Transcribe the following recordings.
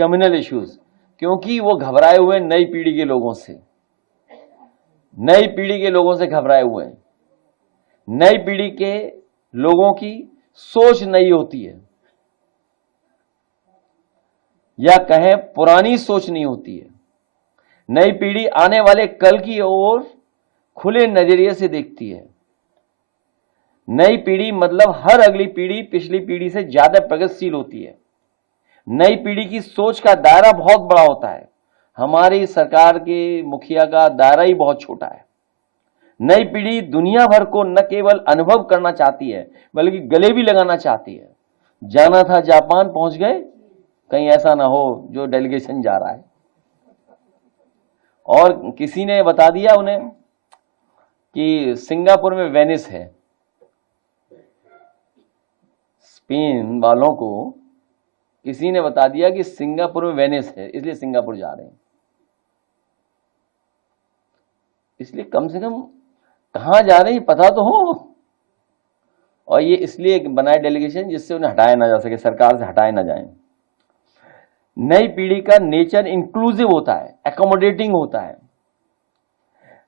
Communal issues, क्योंकि वो घबराए हुए हैं नई पीढ़ी के लोगों से, नई पीढ़ी के लोगों से घबराए हुए हैं। नई पीढ़ी के लोगों की सोच नई होती है, या कहें पुरानी सोच नहीं होती है। नई पीढ़ी आने वाले कल की ओर खुले नजरिए से देखती है। नई पीढ़ी मतलब हर अगली पीढ़ी पिछली पीढ़ी से ज्यादा प्रगतिशील होती है। नई पीढ़ी की सोच का दायरा बहुत बड़ा होता है, हमारी सरकार के मुखिया का दायरा ही बहुत छोटा है। नई पीढ़ी दुनिया भर को न केवल अनुभव करना चाहती है बल्कि गले भी लगाना चाहती है। जाना था जापान, पहुंच गए, कहीं ऐसा ना हो जो डेलीगेशन जा रहा है। और किसी ने बता दिया उन्हें कि सिंगापुर में वेनिस है। स्पेन वालों को किसी ने बता दिया कि सिंगापुर में वेनिस है, इसलिए सिंगापुर जा रहे हैं। इसलिए कम से कम कहां जा रहे हैं पता तो हो। और ये इसलिए बनाए डेलीगेशन जिससे उन्हें हटाया ना जा सके, सरकार से हटाए ना जाए। नई पीढ़ी का नेचर इंक्लूसिव होता है, एकोमोडेटिंग होता है।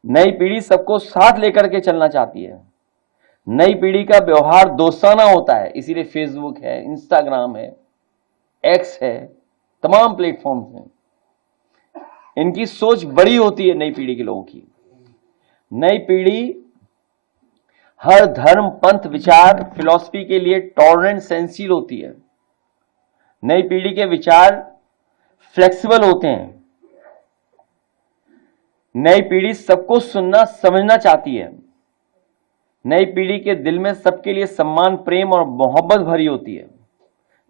नई पीढ़ी सबको साथ लेकर के चलना चाहती है। नई पीढ़ी का व्यवहार दोस्ताना होता है, इसीलिए फेसबुक है, इंस्टाग्राम है, एक्स है, तमाम प्लेटफॉर्म्स हैं। इनकी सोच बड़ी होती है नई पीढ़ी के लोगों की। नई पीढ़ी हर धर्म, पंथ, विचार, फिलॉसफी के लिए टॉलरेंट, सेंसिल होती है। नई पीढ़ी के विचार फ्लेक्सिबल होते हैं। नई पीढ़ी सबको सुनना, समझना चाहती है। नई पीढ़ी के दिल में सबके लिए सम्मान, प्रेम और मोहब्बत भरी होती है।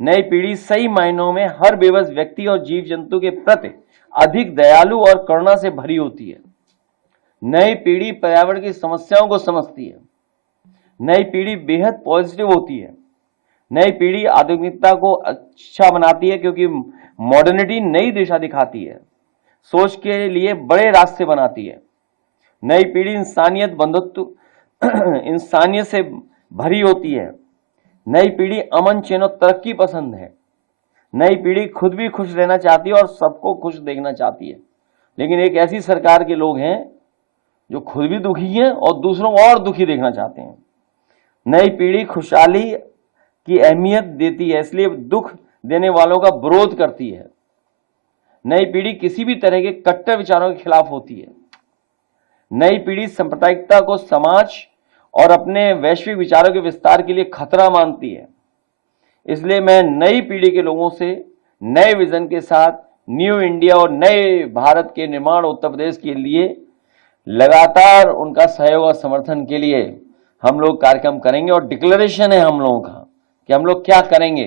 नई पीढ़ी सही मायनों में हर बेबस व्यक्ति और जीव जंतु के प्रति अधिक दयालु और करुणा से भरी होती है। नई पीढ़ी पर्यावरण की समस्याओं को समझती है। नई पीढ़ी बेहद पॉजिटिव होती है। नई पीढ़ी आधुनिकता को अच्छा बनाती है क्योंकि मॉडर्निटी नई दिशा दिखाती है, सोच के लिए बड़े रास्ते बनाती है। नई पीढ़ी इंसानियत, बंधुत्व, इंसानियत से भरी होती है। नई पीढ़ी अमन, चैन और तरक्की पसंद है। नई पीढ़ी खुद भी खुश रहना चाहती है और सबको खुश देखना चाहती है। लेकिन एक ऐसी सरकार के लोग हैं जो खुद भी दुखी हैं और दूसरों को और दुखी देखना चाहते हैं। नई पीढ़ी खुशहाली की अहमियत देती है, इसलिए दुख देने वालों का विरोध करती है। नई पीढ़ी किसी भी तरह के कट्टर विचारों के खिलाफ होती है। नई पीढ़ी सांप्रदायिकता को समाज और अपने वैश्विक विचारों के विस्तार के लिए खतरा मानती है। इसलिए मैं नई पीढ़ी के लोगों से नए विजन के साथ न्यू इंडिया और नए भारत के निर्माण उत्तर प्रदेश के लिए लगातार उनका सहयोग और समर्थन के लिए हम लोग कार्यक्रम करेंगे। और डिक्लेरेशन है हम लोगों का कि हम लोग क्या करेंगे।